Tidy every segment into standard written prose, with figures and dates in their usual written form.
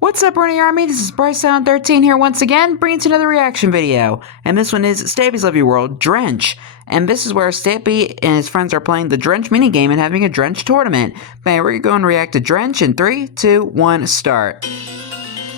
What's up, Running Army? This is BryceAllen13 here once again, bringing you another reaction video. And this one is Stampy's Lovely World, Drench. And this is where Stampy and his friends are playing the Drench minigame and having a Drench tournament. Man, we're going to react to Drench in 3, 2, 1, start.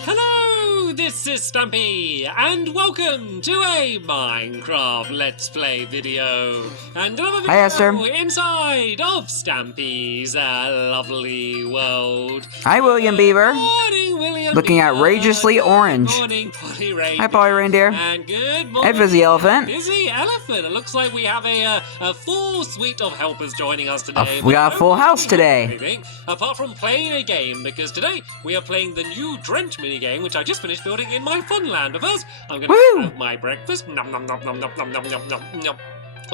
Hello, this is Stampy, and welcome to a Minecraft Let's Play video. And another video Hi, Esther. inside of Stampy's lovely world. Hi, William Beaver. Morning, William Looking Beaver. outrageously orange. Good morning, Polly Reindeer. Hi, Polly Reindeer. And good morning, Hey, Fizzy Elephant. Fizzy Elephant. It looks like we have a full suite of helpers joining us today. We got a full house today. Anything, apart from playing a game, because today we are playing the new Drench minigame, which I just finished building in my Funland. But first, I'm going to have my breakfast. Nom nom nom nom nom nom nom nom nom nom.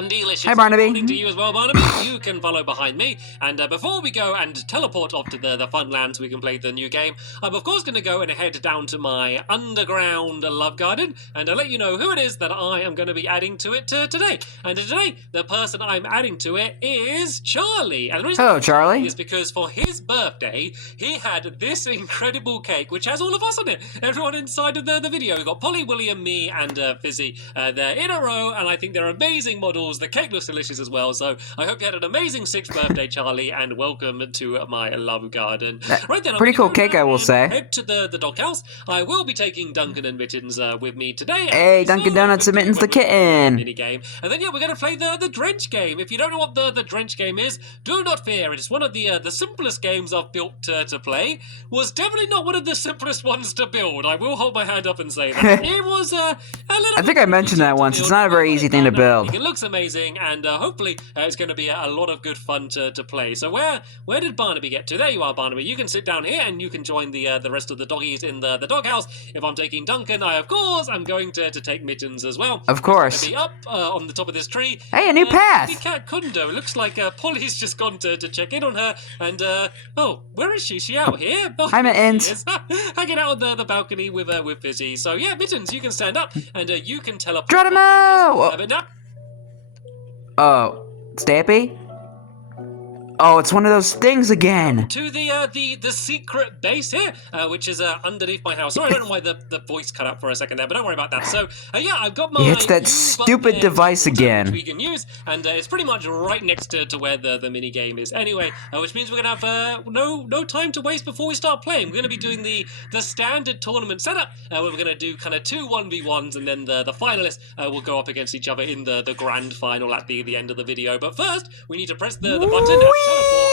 Delicious. Hi, Barnaby. Good morning to you as well, Barnaby. You can follow behind me. And before we go and teleport off to the Funland so we can play the new game, I'm of course going to go and head down to my underground love garden and let you know who it is that I am going to be adding to it today. And today, the person I'm adding to it is Charlie. And the reason Hello, Charlie. is because for his birthday, he had this incredible cake, which has all of us on it. Everyone inside of the video. We've got Polly, William, me, and Fizzy. They're in a row, and I think they're amazing models. The cake looks delicious as well, so I hope you had an amazing 6th birthday, Charlie, and welcome to my love garden. Right then, Pretty cool cake, I will say. Head to the doghouse. I will be taking Duncan and Mittens with me today. Hey, Dunkin' Donuts and Mittens the kitten. Mini game. And then, yeah, we're going to play the Drench game. If you don't know what the Drench game is, do not fear. It is one of the simplest games I've built to play. Was definitely not one of the simplest ones to build. I will hold my hand up and say that. It was a little I think I mentioned that once. It's not a very easy thing to build. It looks amazing, and hopefully it's going to be a lot of good fun to play. So where did Barnaby get to? There you are, Barnaby. You can sit down here, and you can join the rest of the doggies in the doghouse. If I'm taking Duncan, of course I'm going to take Mittens as well. Of course. Be up on the top of this tree. Hey, a new path. Cat Kundo. It looks like Polly's just gone to check in on her. And oh, where is she? Is she out here? Oh, Hi, Mittens. Hanging out on the balcony with Fizzy. So yeah, Mittens, you can stand up and you can teleport. Geronimo! But now, Oh, Stampy? Oh, it's one of those things again. to the secret base here, which is underneath my house. Sorry, I don't know why the voice cut out for a second there, but don't worry about that. So yeah, I've got my It's that new stupid button device which again. we can use, and it's pretty much right next to where the mini game is. Anyway, which means we're gonna have no time to waste before we start playing. We're gonna be doing the standard tournament setup, where we're gonna do kind of 2 1v1s, and then the finalists will go up against each other in the grand final at the end of the video. But first, we need to press the button and teleport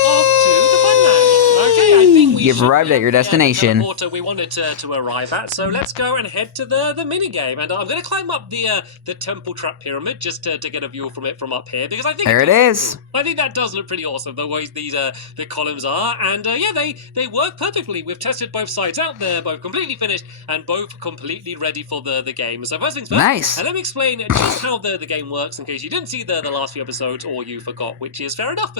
off to the Funland. Okay, I think You've arrived at your destination. The teleporter we wanted to arrive at. So let's go and head to the mini game. And I'm going to climb up the temple trap pyramid just to get a view from up here, because I think There it is. I think that does look pretty awesome, the way these the columns are, and yeah, they work perfectly. We've tested both sides out. They're both completely finished and both completely ready for the game. So first things first, Nice. let me explain just how the game works in case you didn't see the last few episodes or you forgot, which is fair enough.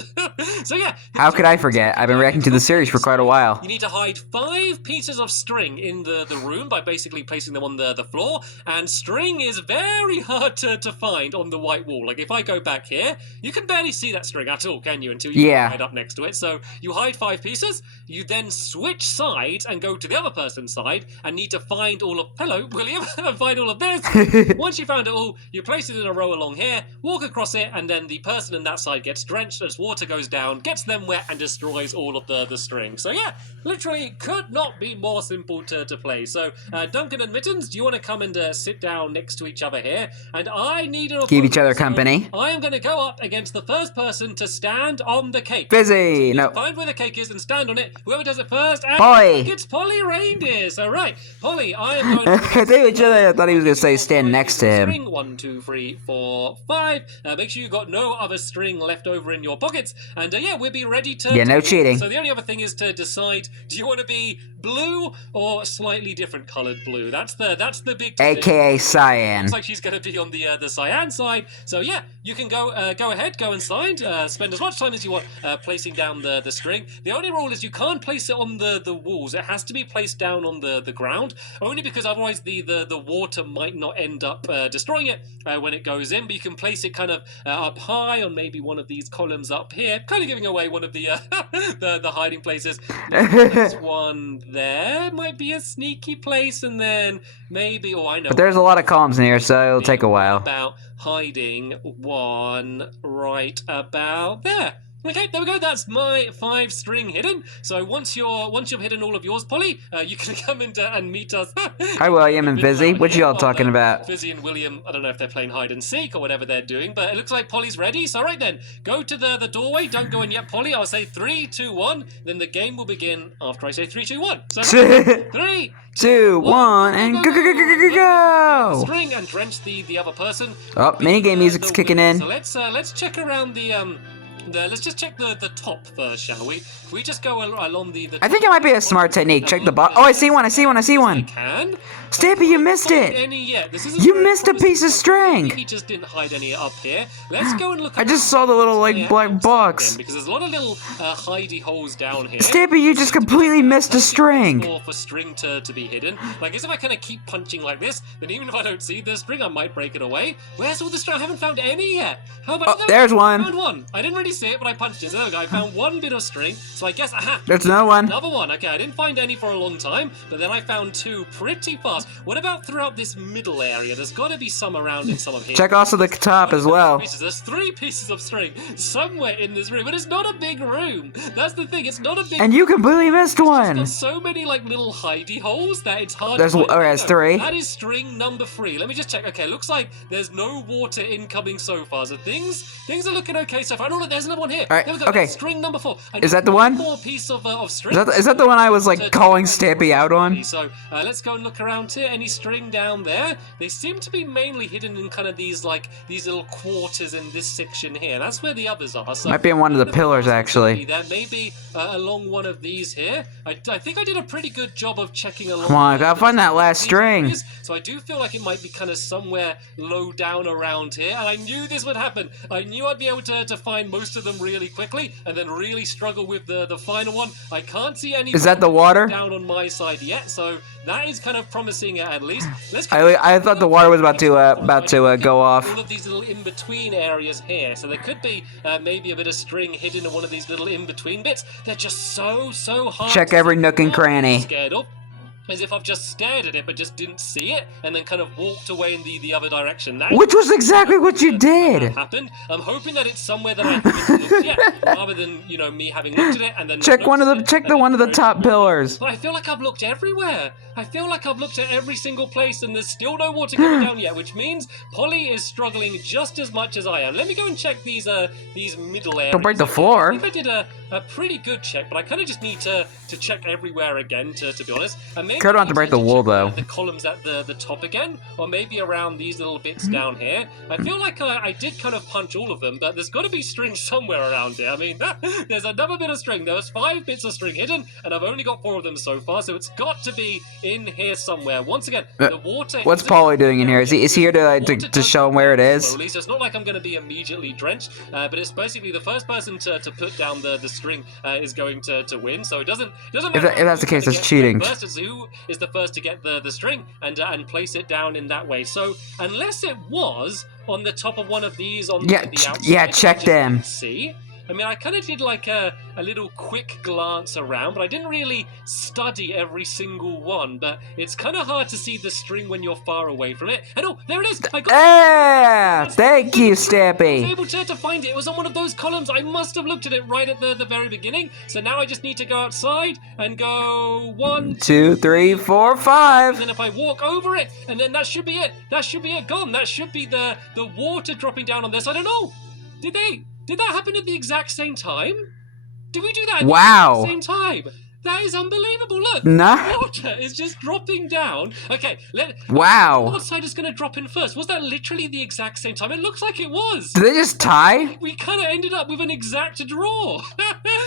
So yeah, How could I forget? I've been reacting to the series for quite a while. you need to hide 5 pieces of string in the room by basically placing them on the floor, and string is very hard to find on the white wall. Like if I go back here, you can barely see that string at all, can you? Until you hide up next to it. So you hide 5 pieces, you then switch sides and go to the other person's side and need to find all of, hello William, find all of this. Once you found it all, you place it in a row along here, walk across it, and then the person in that side gets drenched as water goes down, gets them wet, and destroys all of the string. So yeah, literally could not be more simple to play. So Duncan and Mittens, do you want to come and sit down next to each other here? And I need an Keep each other so company. I am going to go up against the first person to stand on the cake. Fizzy. No. Find where the cake is and stand on it. Whoever does it first, and Polly. it's Polly Reindeer. So right, Polly, I am going I thought he was going to say stand next to him. String 1, 2, 3, 4, 5. Make sure you've got no other string left over in your pockets. And yeah, we'll be ready to... Yeah, no cheating. So the only other thing is to decide, do you want to be blue or slightly different coloured blue? That's the big decision. AKA Cyan. Looks like she's going to be on the cyan side. So yeah, you can go ahead, go inside, spend as much time as you want placing down the string. The only rule is you can't place it on the walls. It has to be placed down on the ground, only because otherwise the water might not end up destroying it when it goes in. But you can place it kind of up high on maybe one of these columns up here, kind of giving away one of the the hiding hiding places. This one there might be a sneaky place, and then maybe, oh, I know. But there's a lot of columns in here, so it'll take a while. About hiding one right about there. Okay, there we go. That's my 5 string hidden. So once you've hidden all of yours, Polly, you can come and meet us. Hi, William and Fizzy. What y'all talking about? Fizzy and William, I don't know if they're playing hide and seek or whatever they're doing, but it looks like Polly's ready. So all right then, go to the doorway. Don't go in yet, Polly. I'll say 3, 2, 1. Then the game will begin after I say 3, 2, 1. So 3, 2, 1, and go! String and Drench the other person. Oh, minigame music's kicking in. So let's check around let's just check the top first, shall we? If we just go along the I think it might be a smart technique. Check the bottom. Oh, I see one. I see one. I can. Stampy, you missed it. You missed a piece of string. He just didn't hide any up here. Let's go and look. I just saw the little black box. Because there's a lot of little hidey holes down here. Stampy, you just completely missed a string. For string to be hidden. Like, if I kind of keep punching like this, then even if I don't see the string, I might break it away. Where's all the string? I haven't found any yet. How about? Oh, there's one. I found one. I didn't really see it, but I punched it. So there we go. I found one bit of string. So I guess there's another one. Another one. Okay, I didn't find any for a long time, but then I found 2 pretty fast. What about throughout this middle area? There's got to be some around in some of here. Check also the top as well. There's 3 pieces of string somewhere in this room, but it's not a big room. That's the thing. It's not a big. And you completely missed one. There's so many like little hidey holes that it's hard. There's 3. That is string number 3. Let me just check. Okay, looks like there's no water incoming so far. So things are looking okay so far. Oh, no, there's another one here. All right. There we go. Okay. String number 4. Is that the one? More piece of string. Is that the one I was like calling Stampy out on? So let's go and look around here. Any string down there? They seem to be mainly hidden in kind of these little quarters in this section here. That's where the others are. So might be in one of the pillars actually. There may be along one of these here. I think I did a pretty good job of checking along. Come on, I gotta find that last string. So I do feel like it might be kind of somewhere low down around here. And I knew this would happen. I knew I'd be able to find most of them really quickly and then really struggle with the final one. I can't see any. Is that the water? Down on my side yet, so that is kind of promising at least. I thought the water was about to go off. All of these little in-between areas here, so there could be maybe a bit of string hidden in one of these little in-between bits. They're just so hard. Check every nook and cranny. Scared of. As if I've just stared at it but just didn't see it and then kind of walked away in the other direction. Which was exactly what you did. Happened. I'm hoping that it's somewhere that I haven't looked yet, rather than me having looked at it and then check the one of the top pillars. But I feel like I've looked everywhere. I feel like I've looked at every single place and there's still no water coming down yet, which means Polly is struggling just as much as I am. Let me go and check these middle areas. Don't break the floor. I think I did a pretty good check, but I kind of just need to check everywhere again, to be honest. And maybe Don't have to break the wool though. The columns at the top again, or maybe around these little bits down here. I feel like I did kind of punch all of them, but there's got to be string somewhere around here. I mean, there's another bit of string. There was 5 bits of string hidden, and I've only got 4 of them so far, so it's got to be in here somewhere. Once again, the water. What's Polly doing in here? Is he here to show him where it is? Slowly, so it's not like I'm going to be immediately drenched, but it's basically the first person to put down the string is going to win. So it doesn't matter. If that's the case, that's cheating. First, it's who is the first to get the string and place it down in that way. So unless it was on the top of one of these on the outside, check them. See. I mean, I kind of did like a little quick glance around, but I didn't really study every single one. But it's kind of hard to see the string when you're far away from it. And oh, there it is! I got thank you, Stampy. I was able to find it. It was on one of those columns. I must have looked at it right at the very beginning. So now I just need to go outside and go 1, 2, 3, 4, 5. And then if I walk over it, and then that should be it. That should be it gone. That should be the water dropping down on this. I don't know. Did that happen at the exact same time? Did we do that at the exact same time? That is unbelievable. Look, the water is just dropping down. Okay, what side is going to drop in first? Was that literally the exact same time? It looks like it was. Did they just tie? We kind of ended up with an exact draw.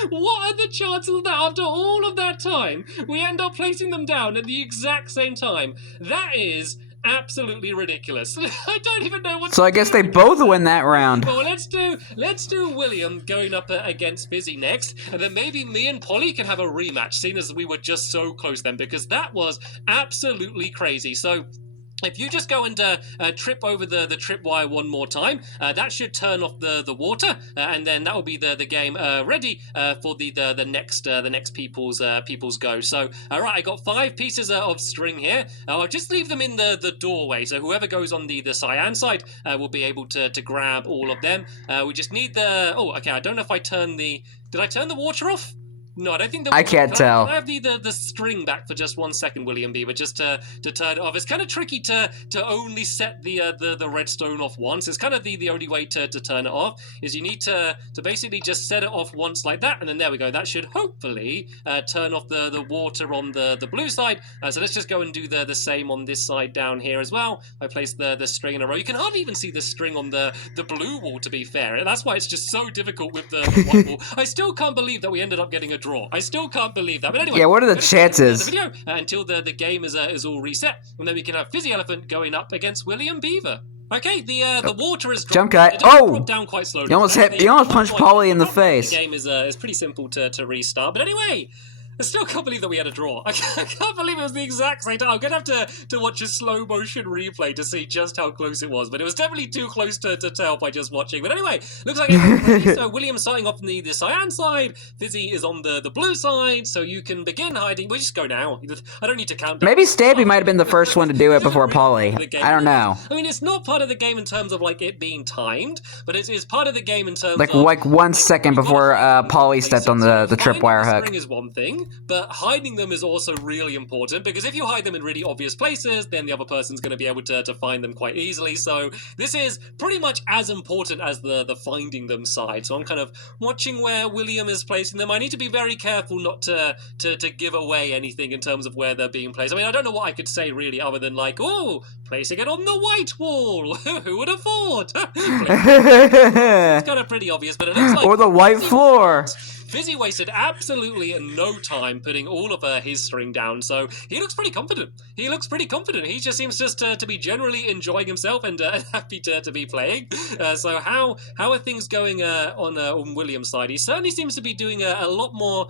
What are the chances of that after all of that time? We end up placing them down at the exact same time. That is absolutely ridiculous. I don't even know what. So I guess they both win that round. Well, let's do William going up against Fizzy next, and then maybe me and Polly can have a rematch, seeing as we were just so close then, because that was absolutely crazy. So if you just go and trip over the tripwire one more time, that should turn off the water, and then that will be the game ready for the next people's go. So, all right, I got 5 pieces of string here. I'll just leave them in the doorway, so whoever goes on the cyan side will be able to grab all of them. We just need the. Oh, okay. I don't know if I turned the. Did I turn the water off? No, I don't think I can't tell. Can I have the string back for just 1 second, William Beaver, just to turn it off? It's kind of tricky to only set the redstone off once. It's kind of the only way to turn it off is you need to basically just set it off once like that, and then there we go. That should hopefully turn off the water on the blue side. So let's just go and do the same on this side down here as well. I place the string in a row. You can hardly even see the string on the blue wall, to be fair. That's why it's just so difficult with the white wall. I still can't believe that we ended up getting a draw. I still can't believe that. But anyway, yeah, what are the chances? The video until the game is all reset, and then we can have Fizzy Elephant going up against William Beaver. Okay, the water is jump cut. Oh, down quite slowly. You almost punched Polly in the face. The game is pretty simple to restart. But anyway, I still can't believe that we had a draw. I can't believe it was the exact same time. I'm going to have to watch a slow motion replay to see just how close it was. But it was definitely too close to tell by just watching. But anyway, looks like everyone's ready. So William's starting off on the cyan side. Fizzy is on the blue side. So you can begin hiding. We'll just go now. I don't need to count down. Maybe Stampy might have been the first one to do it before Polly. I don't know. I mean, it's not part of the game in terms of like it being timed, but it is part of the game in terms of like 1 second before Polly stepped on the tripwire hook. String is one thing, but hiding them is also really important, because if you hide them in really obvious places, then the other person's going to be able to find them quite easily. So this is pretty much as important as the finding them side. So I'm kind of watching where William is placing them. I need to be very careful not to give away anything in terms of where they're being placed. I mean, I don't know what I could say really other than like, oh, placing it on the white wall. Who would have thought? It's kind of pretty obvious, but it looks like... Or the white floor. Fizzy wasted absolutely no time putting all of his string down, so he looks pretty confident. He just seems to be generally enjoying himself and happy to be playing. So how are things going on William's side? He certainly seems to be doing a lot more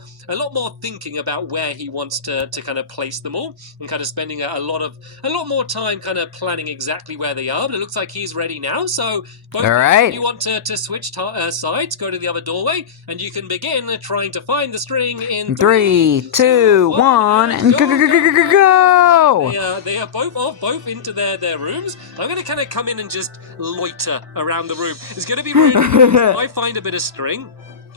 thinking about where he wants to kind of place them all, and kind of spending a lot more time kind of planning exactly where they are. But it looks like he's ready now. So both all right. If you want to switch sides, go to the other doorway, and you can begin trying to find the string in 3, 2, 1, and go! They are both into their rooms. I'm going to kind of come in and just loiter around the room. It's going to be really cool. If I find a bit of string,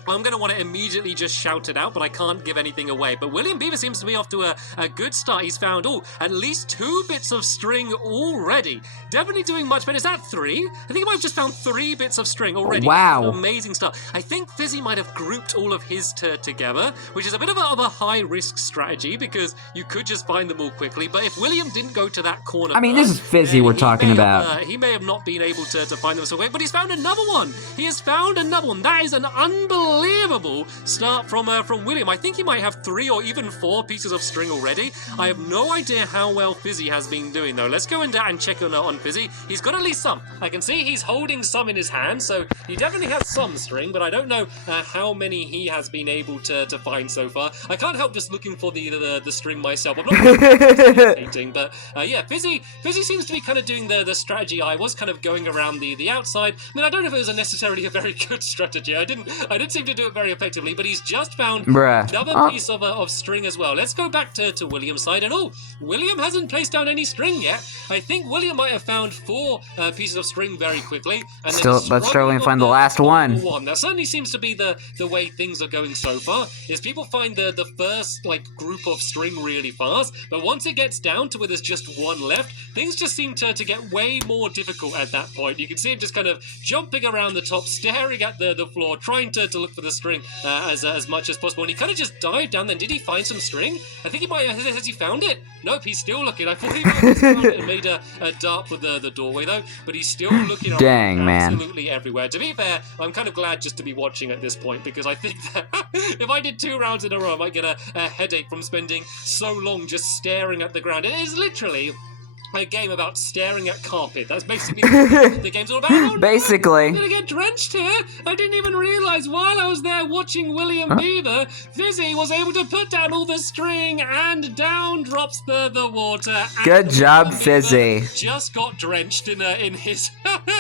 I'm going to want to immediately just shout it out, but I can't give anything away. But William Beaver seems to be off to a good start. He's found, at least 2 bits of string already. Definitely doing much better. Is that 3? I think he might have just found 3 bits of string already. Wow. Amazing stuff. I think Fizzy might have grouped all of his together, which is a bit of a high-risk strategy, because you could just find them all quickly. But if William didn't go to that corner... I mean, this is Fizzy we're talking about. He may have not been able to find them so quick, but he's found another one. He has found another one. That is an unbelievable start from William. I think he might have 3 or even 4 pieces of string already. I have no idea how well Fizzy has been doing, though. Let's go and check on Fizzy. He's got at least some. I can see he's holding some in his hand, so he definitely has some string, but I don't know how many he has been able to find so far. I can't help just looking for the string myself. I'm not painting, but yeah, Fizzy seems to be kind of doing the strategy. I was kind of going around the outside. I mean, I don't know if it was necessarily a very good strategy. I did seem to do it very effectively, but he's just found another piece of string as well. Let's go back to William's side, and William hasn't placed down any string yet. I think William might have found 4 pieces of string very quickly, and let's struggling to find the last one. That certainly seems to be the way things are going so far, is people find the first group of string really fast, but once it gets down to where there's just 1 left, things just seem to get way more difficult at that point. You can see him just kind of jumping around the top, staring at the floor, trying to look for the string as much as possible, and he kind of just dived down then. Did he find some string? I think he might have. Has he found it? Nope, he's still looking. I thought he might have found it and made a dart for the doorway, though, but he's still looking Dang, man. Absolutely everywhere. To be fair, I'm kind of glad just to be watching at this point, because I think that if I did 2 rounds in a row, I might get a headache from spending so long just staring at the ground. It is literally a game about staring at carpet. That's basically what the game's all about. Oh, Basically. No, I'm gonna get drenched here. I didn't even realize while I was there watching William Beaver, Fizzy was able to put down all the string and down drops the water. Good job, William Fizzy. Beaver just got drenched in his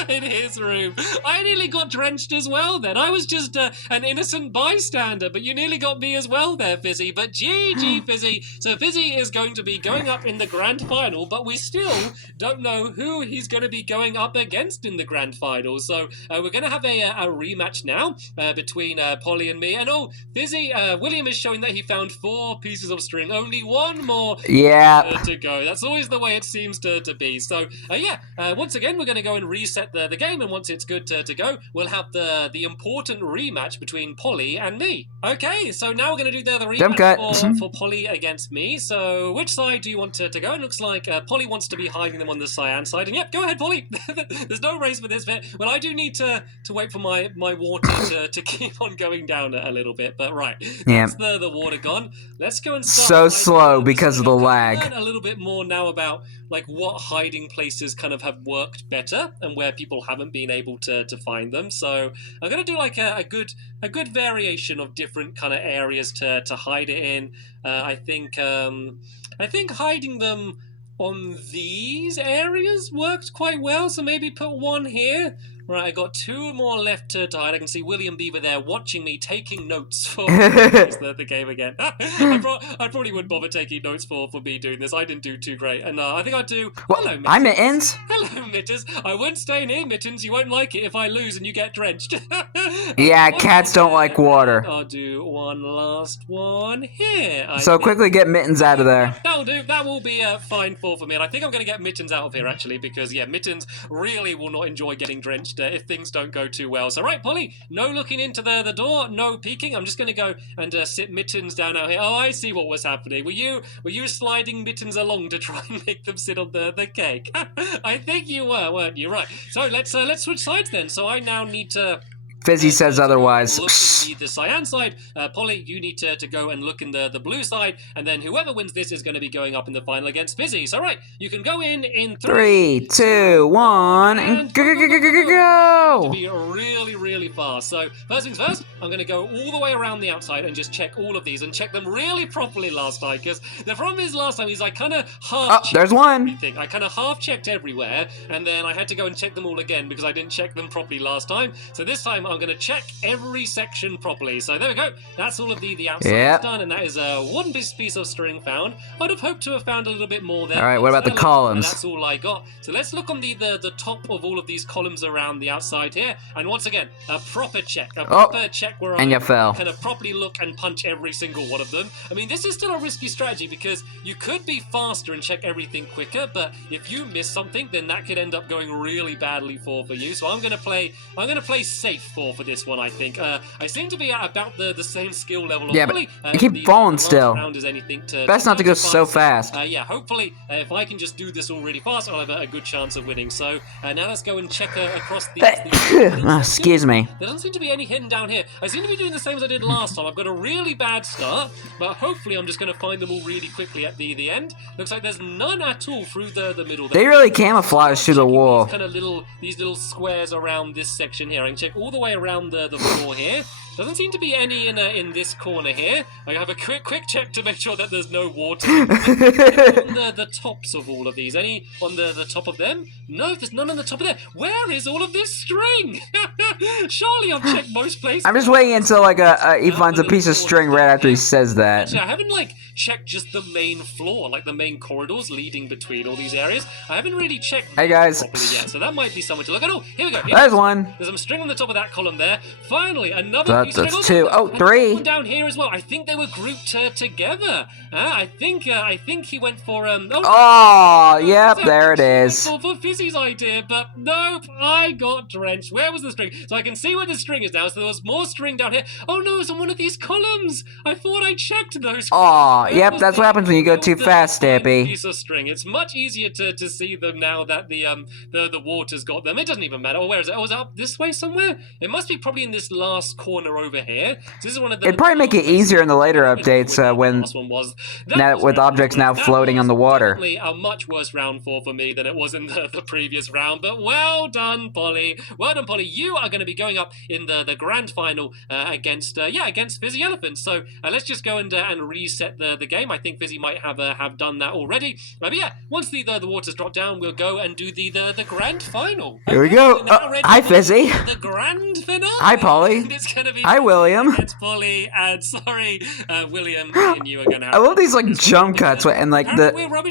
in his room. I nearly got drenched as well then. I was just an innocent bystander, but you nearly got me as well there, Fizzy. But GG, Fizzy. So Fizzy is going to be going up in the grand final, but we still don't know who he's going to be going up against in the grand final. So we're going to have a rematch now between Polly and me. And Fizzy, William is showing that he found 4 pieces of string. Only one more to go. That's always the way it seems to be. So once again, we're going to go and reset the game. And once it's good to go, we'll have the important rematch between Polly and me. Okay, so now we're going to do the rematch for Polly against me. So which side do you want to go? It looks like Polly wants to be hiding them on the cyan side. And yep, go ahead, Polly. There's no race for this bit. Well, I do need to wait for my water to keep on going down a little bit. But right, that's the water gone. Let's go and start. So slow because of the lag. Learn a little bit more now about like what hiding places kind of have worked better and where people haven't been able to find them. So I'm gonna do like a good variation of different kind of areas to hide it in. I think hiding them on these areas worked quite well, so maybe put one here. Right, I got 2 more left to hide. I can see William Beaver there watching me, taking notes for the game again. I probably wouldn't bother taking notes for me doing this. I didn't do too great. And I think I'd do... Hello, Mittens. Hi, Mittens. Hello, Mittens. I wouldn't stay in here, Mittens. You won't like it if I lose and you get drenched. Yeah, cats don't like water. I'll do one last one here. So quickly get Mittens out of there. That'll do. That will be fine for me. And I think I'm going to get Mittens out of here, actually, because, yeah, Mittens really will not enjoy getting drenched if things don't go too well. So right, Polly, no looking into the door, no peeking. I'm just going to go and sit Mittens down out here. Oh, I see what was happening. Were you sliding Mittens along to try and make them sit on the cake? I think you were, weren't you? Right. So let's switch sides then. So I now need to... Fizzy says otherwise. Look in the cyan side. Polly, you need to go and look in the blue side, and then whoever wins this is going to be going up in the final against Fizzy. So right, you can go in 3, 2, 1, and go! To be really, really fast. So first things first, I'm going to go all the way around the outside and just check all of these and check them really properly last time, because the problem is last time is I kind of half. There's one. Everything. I kind of half checked everywhere, and then I had to go and check them all again because I didn't check them properly last time. So this time I'm going to check every section properly. So there we go. That's all of the outside done, and that is one piece of string found. I'd have hoped to have found a little bit more there. All right, what about the columns? That's all I got. So let's look on the top of all of these columns around the outside here. And once again, a proper check. A proper check where I kind of properly look and punch every single one of them. I mean, this is still a risky strategy because you could be faster and check everything quicker, but if you miss something, then that could end up going really badly for you. So I'm gonna play safe for this one, I think. I seem to be at about the same skill level. Yeah, but I keep falling still. Best not to go so fast. Yeah, hopefully, if I can just do this all really fast, I'll have a good chance of winning. So now let's go and check across the excuse me. There doesn't seem to be any hidden down here. I seem to be doing the same as I did last time. I've got a really bad start, but hopefully I'm just going to find them all really quickly at the end. Looks like there's none at all through the middle. They really camouflage through the wall. These little squares around this section here. I can check all the way around the floor here. Doesn't seem to be any in this corner here. I have a quick check to make sure that there's no water on the tops of all of these. Any on the top of them? No, there's none on the top of there. Where is all of this string? Surely I've checked most places. I'm just waiting until he finds a piece of string right after he says that. Actually, I haven't checked just the main floor, like the main corridors leading between all these areas. I haven't really checked properly yet, so that might be somewhere to look at. Oh, here we go. There's one. There's some string on the top of that column there. Finally, another. That's 2. Oh, 3. One down here as well. I think they were grouped together. I think he went for yep, there it is. For Fizzy's idea, but nope, I got drenched. Where was the string? So I can see where the string is now. So there was more string down here. Oh no, it's on one of these columns. I thought I checked those. Yep, that's what happens when you go too fast, Stampy. Piece of string. It's much easier to see them now that the water's got them. It doesn't even matter. Oh, where is it? Oh, is it up this way somewhere? It must be probably in this last corner are over here. So this is one of the... It'd probably make it easier in the later updates when last one was. with objects now floating on the water. Definitely a much worse round 4 for me than it was in the previous round. But well done, Polly. Well done, Polly. You are going to be going up in the grand final against Fizzy Elephant. So let's just go and reset the game. I think Fizzy might have done that already. But yeah, once the water's dropped down, we'll go and do the grand final. Here we go. Hi, Fizzy. The grand finale. Hi, Polly. It's gonna be Hi, William. It's Polly, and sorry, William. Me and you are gonna have. I love these like jump cuts and like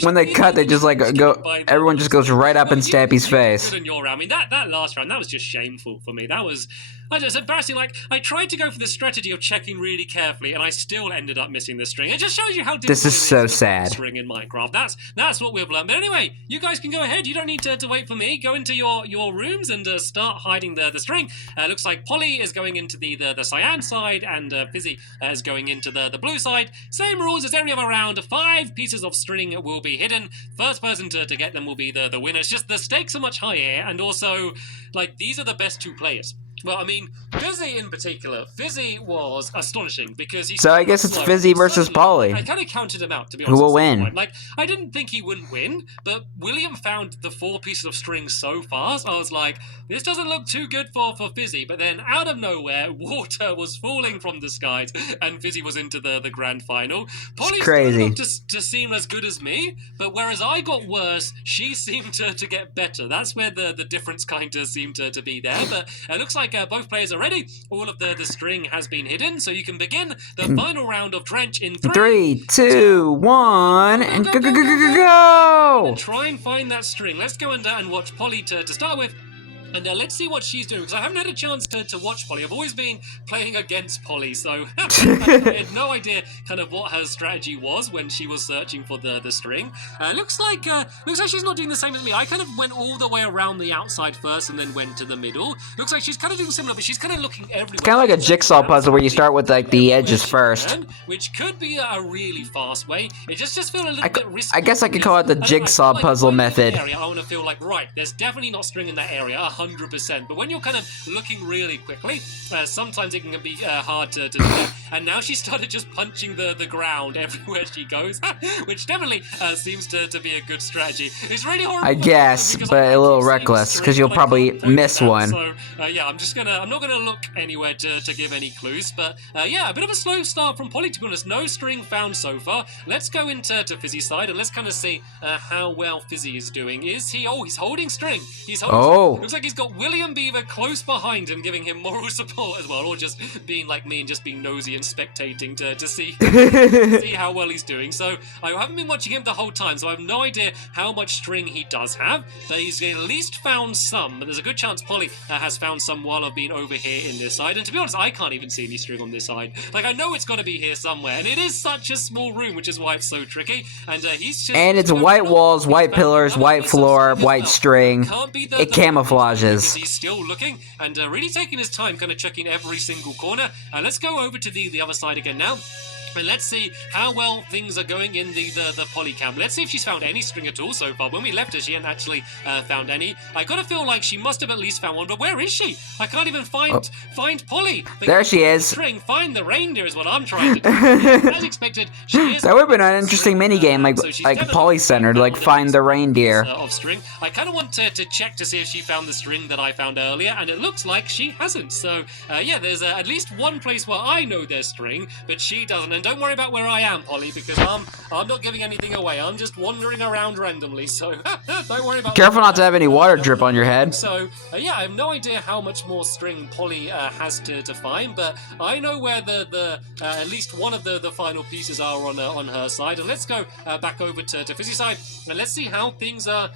when they cut, they just like go. Everyone just goes right up in Stampy's face. Good in your round. I mean, that last round, that was just shameful for me. That was. It's embarrassing. Like, I tried to go for the strategy of checking really carefully, and I still ended up missing the string. It just shows you how difficult this is so to sad. String in Minecraft. That's what we've learned. But anyway, you guys can go ahead. You don't need to wait for me. Go into your rooms and start hiding the string. Looks like Polly is going into the cyan side, and Fizzy is going into the blue side. Same rules as every other round. 5 pieces of string will be hidden. First person to get them will be the winner. It's just the stakes are much higher, and also, like, these are the best 2 players. Well, I mean, Fizzy in particular, Fizzy was astonishing because he... So I guess it's Fizzy versus Polly. I kind of counted him out, to be honest. Who will win? Like, I didn't think he wouldn't win, but William found the 4 pieces of string so fast, I was like, this doesn't look too good for Fizzy. But then, out of nowhere, water was falling from the skies, and Fizzy was into the grand final. Polly crazy. Looked to seem as good as me, but whereas I got worse, she seemed to get better. That's where the difference kind of seemed to be there. But it looks like both players are ready. All of the string has been hidden, so you can begin the final round of Drench in 3, 2, 1, and go! And try and find that string. Let's go and watch Polly to start with. And let's see what she's doing, because I haven't had a chance to watch Polly. I've always been playing against Polly, so I had no idea kind of what her strategy was when she was searching for the string. Looks like she's not doing the same as me. I kind of went all the way around the outside first and then went to the middle. Looks like she's kind of doing similar, but she's kind of looking everywhere. It's kind of like a jigsaw puzzle where you start with like the edges first. Which could be a really fast way. It just feels a little bit risky. I guess I could call it the jigsaw puzzle method. I want to feel like, right, there's definitely not string in that area, 100%. But when you're kind of looking really quickly, sometimes it can be hard to do. And now she started just punching the ground everywhere she goes, which definitely seems to be a good strategy. It's really horrible. I guess, but a little reckless, because you'll probably miss one. So, yeah, I'm not gonna look anywhere to give any clues. But yeah, a bit of a slow start from Polly, to be honest. No string found so far. Let's go into Fizzy's side and let's kind of see how well Fizzy is doing. Is he? Oh, he's holding string. He's holding string. Looks like he's got William Beaver close behind him, giving him moral support as well, or just being like me and just being nosy and spectating to see see how well he's doing. So I haven't been watching him the whole time, so I have no idea how much string he does have. But he's at least found some. But there's a good chance Polly has found some while I've been over here in this side. And to be honest, I can't even see any string on this side. Like, I know it's got to be here somewhere, and it is such a small room, which is why it's so tricky. And he's just... And it's white walls, white pillars, white floor, white string. It camouflages. He's still looking and really taking his time, kind of checking every single corner. Let's go over to the other side again now. And let's see how well things are going in the polycam. Let's see if she's found any string at all so far. When we left her, she hadn't actually found any. I gotta feel like she must have at least found one, but where is she? I can't even find Polly. There she is. String, find the reindeer is what I'm trying to do. As expected, she is. That would have been an interesting minigame, like Poly-centered, like find the reindeer. Of string. I kind of want to check to see if she found the string that I found earlier, and it looks like she hasn't. So yeah, there's at least one place where I know there's string, but she doesn't. And don't worry about where I am, Polly, because I'm not giving anything away. I'm just wandering around randomly, so don't worry about. Careful not to have any water drip on your head. So yeah, I have no idea how much more string Polly has to find, but I know where the at least one of the final pieces are on her side. And let's go back over to Fizzy's side, and let's see how things are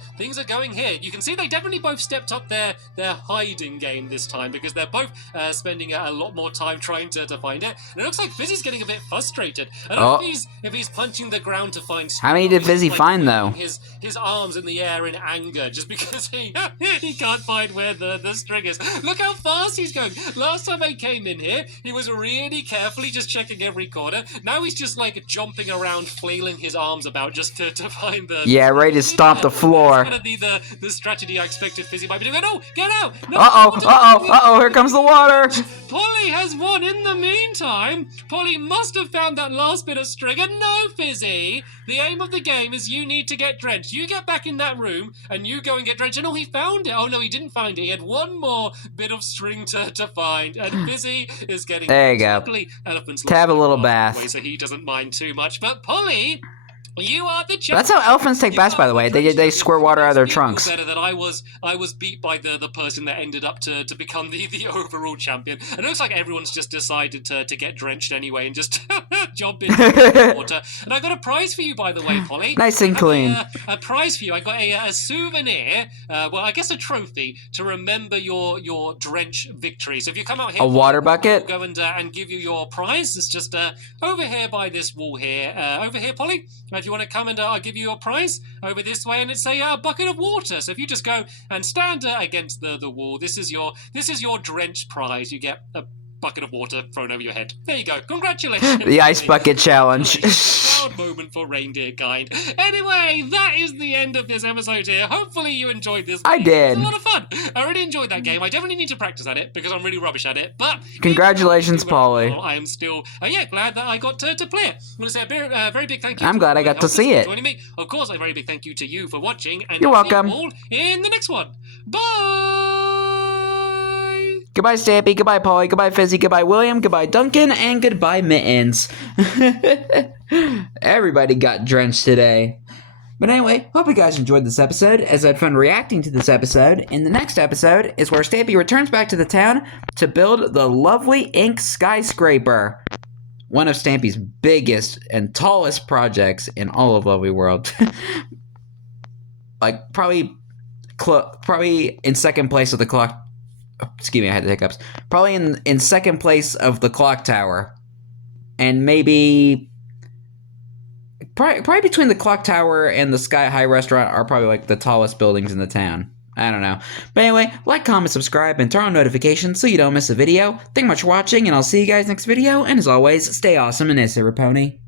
going here. You can see they definitely both stepped up their hiding game this time, because they're both spending a lot more time trying to find it. And it looks like Fizzy's getting a bit frustrated frustrated. And Oh. if he's punching the ground to find string, How many did Fizzy find, though? His arms in the air in anger just because he can't find where the string is. Look how fast he's going. Last time I came in here, he was really carefully just checking every corner. Now he's just like jumping around, flailing his arms about just to find the... Yeah, ready to stomp the floor. That's gonna be the strategy I expected Fizzy might be doing. No, get out! No, Uh-oh, here comes the water! Polly has won in the meantime. Polly must have found that last bit of string. And no, Fizzy, the aim of the game is you need to get drenched. You get back in that room and you go and get drenched. And oh, he found it. Oh, no, he didn't find it. He had one more bit of string to find. And Fizzy is getting... There you go. Elephant's to have a little bath. Way, so he doesn't mind too much. But Polly... You are the champion. That's how elephants take baths, by the way. They squirt water out of their trunks. Better that I was beat by the person that ended up to become the overall champion. And it looks like everyone's just decided to get drenched anyway and just jump into the water. And I got a prize for you, by the way, Polly. Nice and clean. A prize for you. I got a souvenir. Well, I guess a trophy to remember your drench victory. So if you come out here, a water bucket. We'll go and give you your prize. It's just over here by this wall here. Over here, Polly. If you want to come and I'll give you your prize over this way, and it's a bucket of water. So if you just go and stand against the wall, this is your drench prize. You get a bucket of water thrown over your head. There you go. Congratulations. The ice bucket challenge. Proud moment for reindeer kind. Anyway, that is the end of this episode here. Hopefully you enjoyed this game. I did. It was a lot of fun. I really enjoyed that game. I definitely need to practice at it because I'm really rubbish at it. But congratulations, Polly. I am still glad that I got to play it. I want to say a very big thank you. I'm glad I got to see it. Joining me. Of course, a very big thank you to you for watching. And you're welcome. See you all in the next one. Bye. Goodbye, Stampy. Goodbye, Polly. Goodbye, Fizzy. Goodbye, William. Goodbye, Duncan. And goodbye, Mittens. Everybody got drenched today. But anyway, hope you guys enjoyed this episode, as I had fun reacting to this episode. In the next episode is where Stampy returns back to the town to build the lovely ink skyscraper. One of Stampy's biggest and tallest projects in all of Lovely World. Like, probably in second place of the clock... Excuse me, I had the hiccups. Probably in second place of the clock tower. And maybe... Probably between the clock tower and the Sky High restaurant are probably like the tallest buildings in the town. I don't know. But anyway, like, comment, subscribe, and turn on notifications so you don't miss a video. Thank you much for watching, and I'll see you guys next video. And as always, stay awesome and Pony.